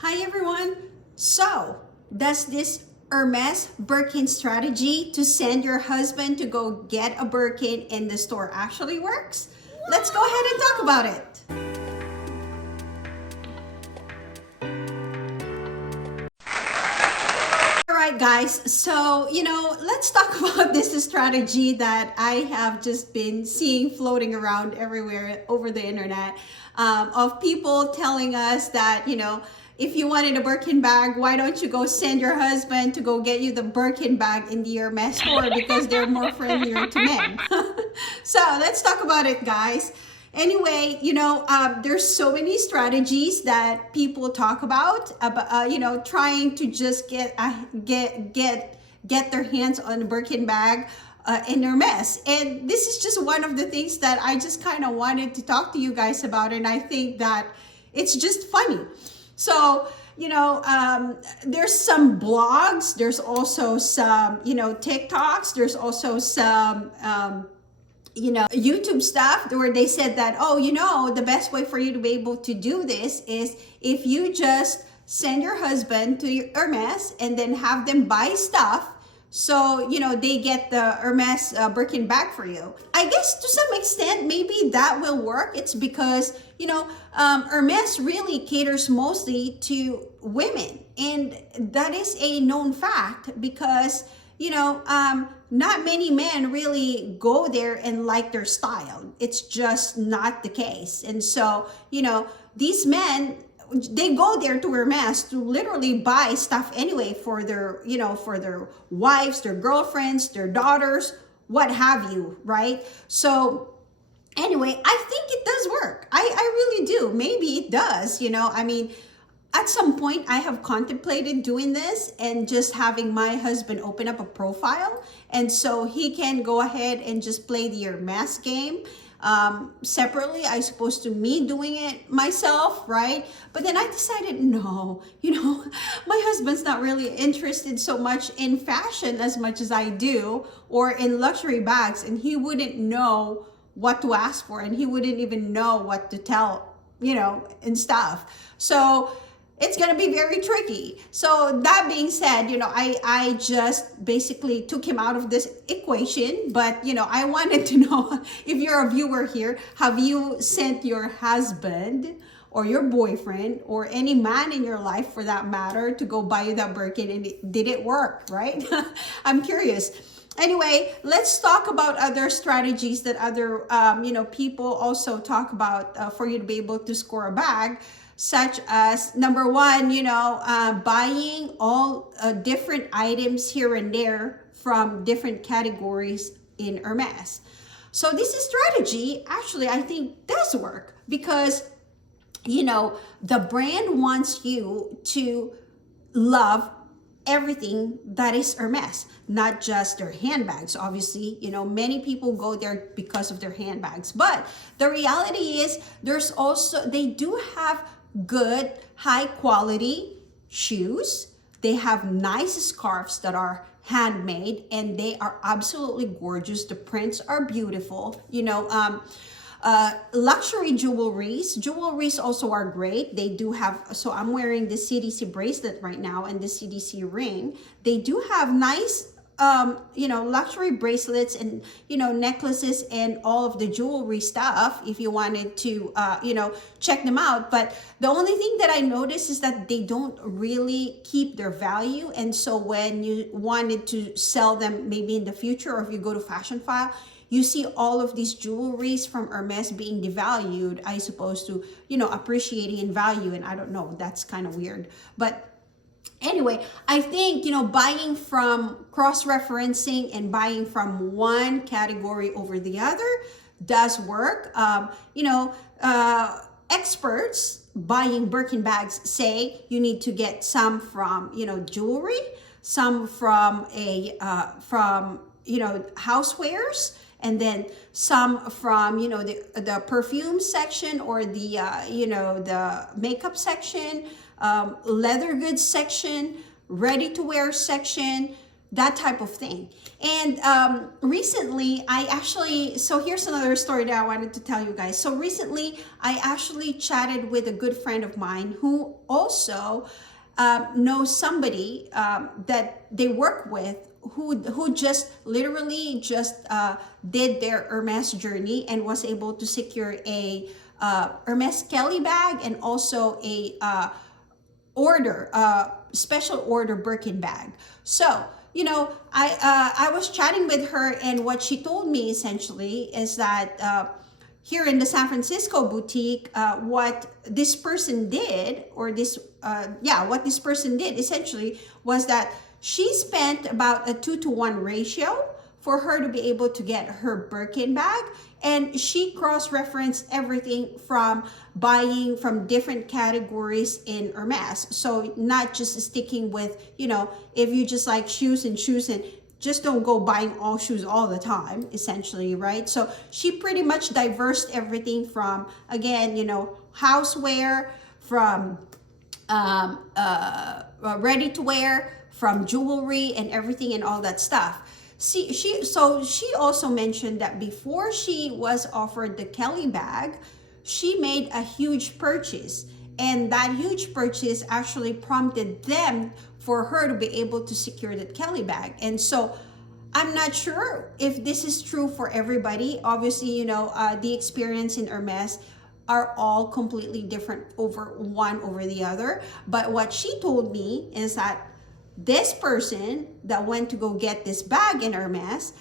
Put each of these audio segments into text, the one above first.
Hi everyone! So, does this Hermes Birkin strategy to send your husband to go get a Birkin in the store actually works? Let's go ahead and talk about it. All right, guys. So, let's talk about this strategy that I have just been seeing floating around everywhere over the internet, of people telling us that, if you wanted a Birkin bag, why don't you go send your husband to go get you the Birkin bag in the Hermes store because they're more friendlier to men. So let's talk about it, guys. Anyway, there's so many strategies that people talk about, trying to just get their hands on a Birkin bag in Hermes. And this is just one of the things that I just kind of wanted to talk to you guys about. And I think that it's just funny. So, there's some blogs, there's also some, TikToks, there's also some, YouTube stuff where they said that, the best way for you to be able to do this is if you just send your husband to your Hermes and then have them buy stuff. So, they get the Hermes Birkin bag for you. I guess to some extent, maybe that will work. It's because, Hermes really caters mostly to women. And that is a known fact because, not many men really go there and like their style. It's just not the case. And so, these men, they go there to Hermes to literally buy stuff anyway for their, for their wives, their girlfriends, their daughters, what have you, right? So anyway, I think it does work. I really do. Maybe it does, at some point I have contemplated doing this and just having my husband open up a profile. And so he can go ahead and just play the Hermes game. Separately, I supposed to me doing it myself, right? But then I decided, no, my husband's not really interested so much in fashion as much as I do, or in luxury bags, and he wouldn't know what to ask for, and he wouldn't even know what to tell, and stuff. So it's going to be very tricky. So that being said, I just basically took him out of this equation. But, I wanted to know, if you're a viewer here, have you sent your husband or your boyfriend or any man in your life for that matter to go buy you that Birkin, and did it work, right? I'm curious. Anyway, let's talk about other strategies that other, people also talk about for you to be able to score a bag. Such as, number one, buying all different items here and there from different categories in Hermes. So this strategy actually, I think, does work because, the brand wants you to love everything that is Hermes, not just their handbags. Obviously, many people go there because of their handbags. But the reality is they do have good, high quality shoes. They have nice scarves that are handmade and they are absolutely gorgeous. The prints are beautiful. Luxury jewelries also are great. They do have, so I'm wearing the CDC bracelet right now and the CDC ring. They do have nice luxury bracelets and, necklaces and all of the jewelry stuff if you wanted to, check them out. But the only thing that I noticed is that they don't really keep their value. And so when you wanted to sell them maybe in the future, or if you go to Fashion File, you see all of these jewelries from Hermes being devalued, I suppose, to, appreciating in value. And I don't know, that's kind of weird. But anyway, I think, buying from cross-referencing and buying from one category over the other does work. Experts buying Birkin bags say you need to get some from, jewelry, some from housewares, and then some from, the perfume section or the makeup section, leather goods section, ready to wear section, that type of thing. And recently, so here's another story that I wanted to tell you guys. So recently, I actually chatted with a good friend of mine who also knows somebody that they work with who just literally just did their Hermes journey and was able to secure a Hermes Kelly bag and also a special order Birkin bag. So, I was chatting with her, and what she told me essentially is that here in the San Francisco boutique, what this person did, what this person did essentially was that she spent about a 2-to-1 ratio for her to be able to get her Birkin bag. And she cross-referenced everything from buying from different categories in Hermes. So not just sticking with, if you just like shoes and just don't go buying all shoes all the time, essentially, right? So she pretty much diversed everything from, again, houseware, from ready to wear, from jewelry and everything and all that stuff. She also mentioned that before she was offered the Kelly bag, she made a huge purchase, and that huge purchase actually prompted them for her to be able to secure that Kelly bag. And so I'm not sure if this is true for everybody. Obviously, the experience in Hermes are all completely different over the other. But what she told me is that this person that went to go get this bag in Hermes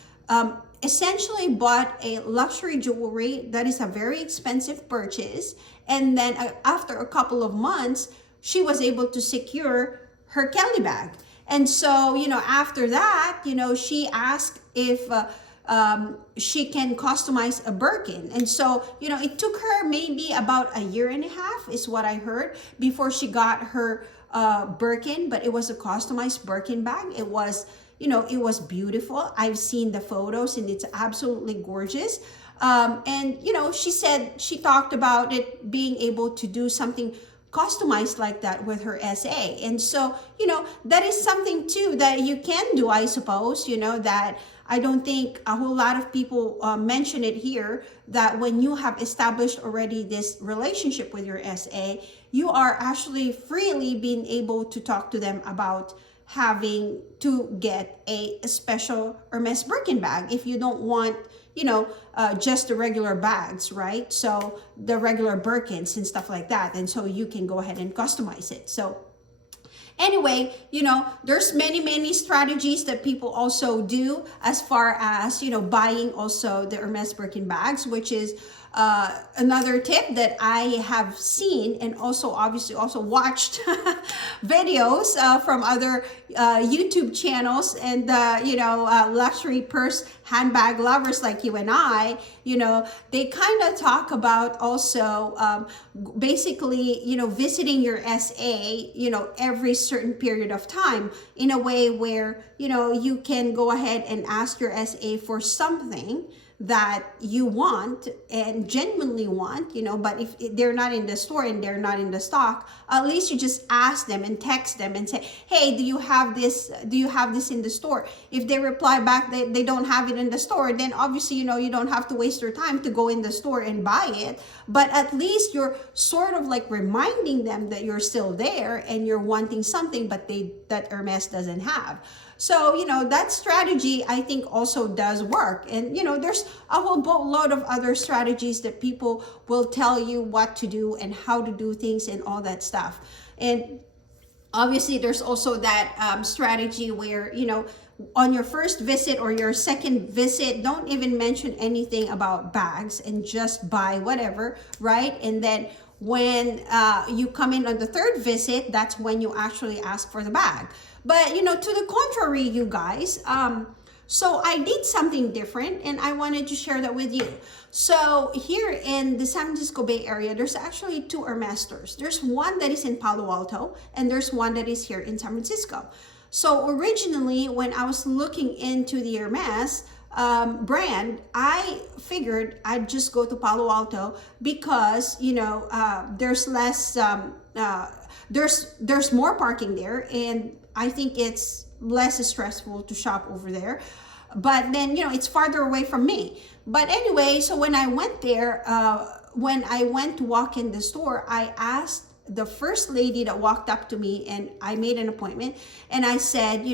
essentially bought a luxury jewelry that is a very expensive purchase. And then after a couple of months, she was able to secure her Kelly bag. And so, after that, she asked if she can customize a Birkin. And so, it took her maybe about a year and a half, is what I heard, before she got her Birkin, but it was a customized Birkin bag. It was, it was beautiful. I've seen the photos and it's absolutely gorgeous. And, she said she talked about it being able to do something customized like that with her SA. And so, that is something too that you can do, I suppose, that I don't think a whole lot of people mention it here, that when you have established already this relationship with your SA, you are actually freely being able to talk to them about having to get a special Hermes Birkin bag if you don't want, just the regular bags, right? So the regular Birkins and stuff like that. And so you can go ahead and customize it. So anyway, there's many strategies that people also do as far as, buying also the Hermes Birkin bags, which is another tip that I have seen, and also obviously also watched videos from other YouTube channels and luxury purse handbag lovers like you and I. They kind of talk about also basically visiting your SA every certain period of time, in a way where you can go ahead and ask your SA for something that you want and genuinely want, but if they're not in the store and they're not in the stock, at least you just ask them and text them and say, hey, do you have this in the store? If they reply back that they don't have it in the store, then obviously, you don't have to waste your time to go in the store and buy it. But at least you're sort of like reminding them that you're still there and you're wanting something, but that Hermes doesn't have. So, that strategy I think also does work. And, there's a whole boatload of other strategies that people will tell you what to do and how to do things and all that stuff. And obviously there's also that strategy where, on your first visit or your second visit, don't even mention anything about bags and just buy whatever, right? And then when you come in on the third visit, that's when you actually ask for the bag. But, to the contrary, you guys, so I did something different and I wanted to share that with you. So here in the San Francisco Bay Area, there's actually 2 Hermes stores. There's one that is in Palo Alto and there's one that is here in San Francisco. So originally, when I was looking into the Hermes brand, I figured I'd just go to Palo Alto because, there's less there's more parking there, and I think it's less stressful to shop over there. But then, it's farther away from me. But anyway, so when I went there, when I went to walk in the store, I asked the first lady that walked up to me, and I made an appointment, and I said,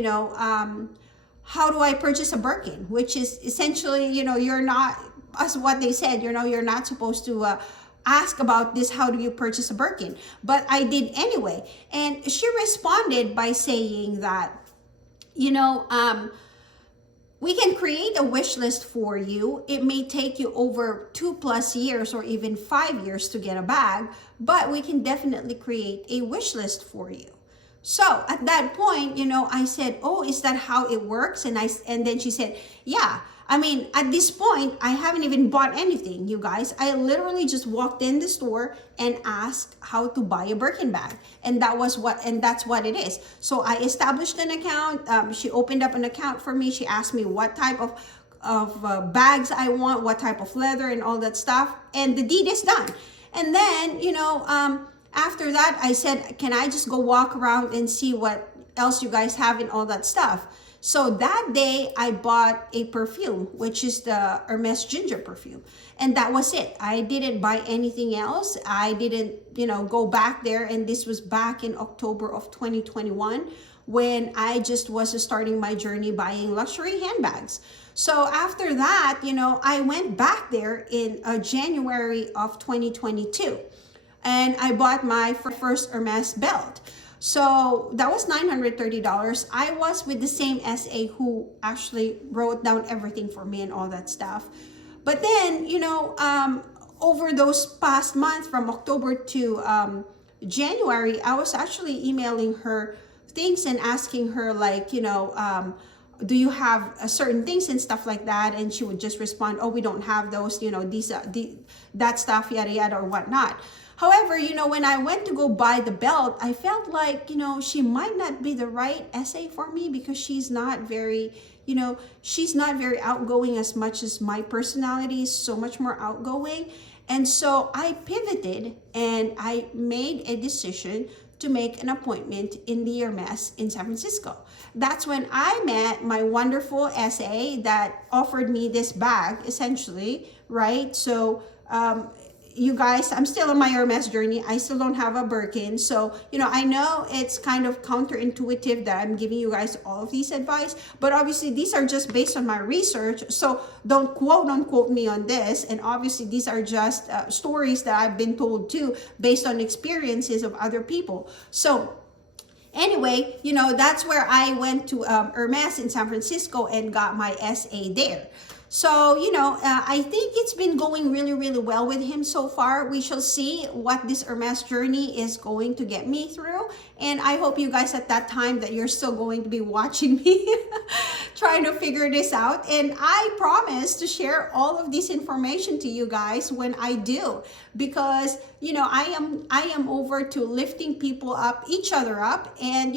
how do I purchase a Birkin? Which is essentially, you're not, as what they said, you're not supposed to ask about this, how do you purchase a Birkin? But I did anyway. And she responded by saying that, we can create a wish list for you. It may take you over 2+ years or even 5 years to get a bag, but we can definitely create a wish list for you. So at that point, I said, oh, is that how it works? And then she said, yeah. I mean, at this point, I haven't even bought anything, you guys. I literally just walked in the store and asked how to buy a Birkin bag. And that's what it is. So I established an account. She opened up an account for me. She asked me what type of bags I want, what type of leather and all that stuff. And the deed is done. And then, after that, I said, can I just go walk around and see what else you guys have and all that stuff? So that day I bought a perfume, which is the Hermes Ginger perfume. And that was it. I didn't buy anything else. I didn't, go back there. And this was back in October of 2021 when I just was starting my journey buying luxury handbags. So after that, I went back there in January of 2022. And I bought my first Hermes belt. So that was $930. I was with the same SA who actually wrote down everything for me and all that stuff. But then, over those past months from October to January, I was actually emailing her things and asking her like, do you have certain things and stuff like that? And she would just respond, oh, we don't have those, that stuff, yada, yada, or whatnot. However, when I went to go buy the belt, I felt like, she might not be the right SA for me because she's not very, she's not very outgoing as much as my personality is so much more outgoing. And so I pivoted and I made a decision to make an appointment in the Hermes in San Francisco. That's when I met my wonderful SA that offered me this bag, essentially, right? So, you guys, I'm still on my Hermes journey. I still don't have a Birkin. So, I know it's kind of counterintuitive that I'm giving you guys all of these advice, but obviously these are just based on my research. So don't quote unquote me on this. And obviously these are just stories that I've been told too, based on experiences of other people. So anyway, that's where I went to Hermes in San Francisco and got my SA there. So, I think it's been going really, really well with him so far. We shall see what this Hermes journey is going to get me through. And I hope you guys at that time that you're still going to be watching me trying to figure this out. And I promise to share all of this information to you guys when I do. Because, I am over to lifting people up, each other up, and,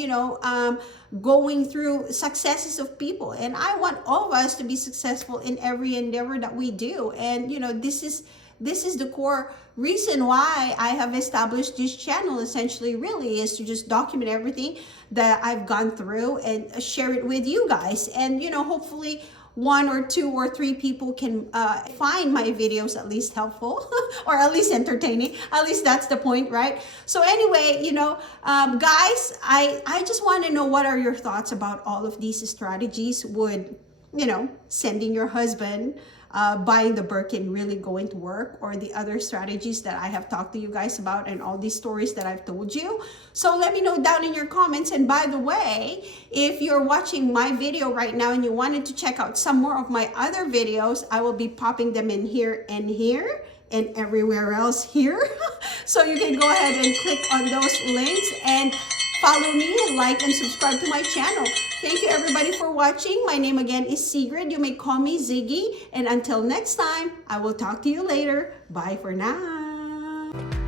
going through successes of people. And I want all of us to be successful in every endeavor that we do. And, this is the core reason why I have established this channel, essentially, really, is to just document everything that I've gone through and share it with you guys. And, hopefully 1 or 2 or 3 people can find my videos at least helpful or at least entertaining. At least that's the point, right? So anyway, guys, I just want to know, what are your thoughts about all of these strategies? Would, sending your husband, buying the Birkin really going to work, or the other strategies that I have talked to you guys about and all these stories that I've told you? So let me know down in your comments. And by the way, if you're watching my video right now and you wanted to check out some more of my other videos, I will be popping them in here and everywhere else here. So you can go ahead and click on those links and follow me, like, and subscribe to my channel. Thank you everybody for watching. My name again is Sigrid. You may call me Ziggy. And until next time, I will talk to you later. Bye for now.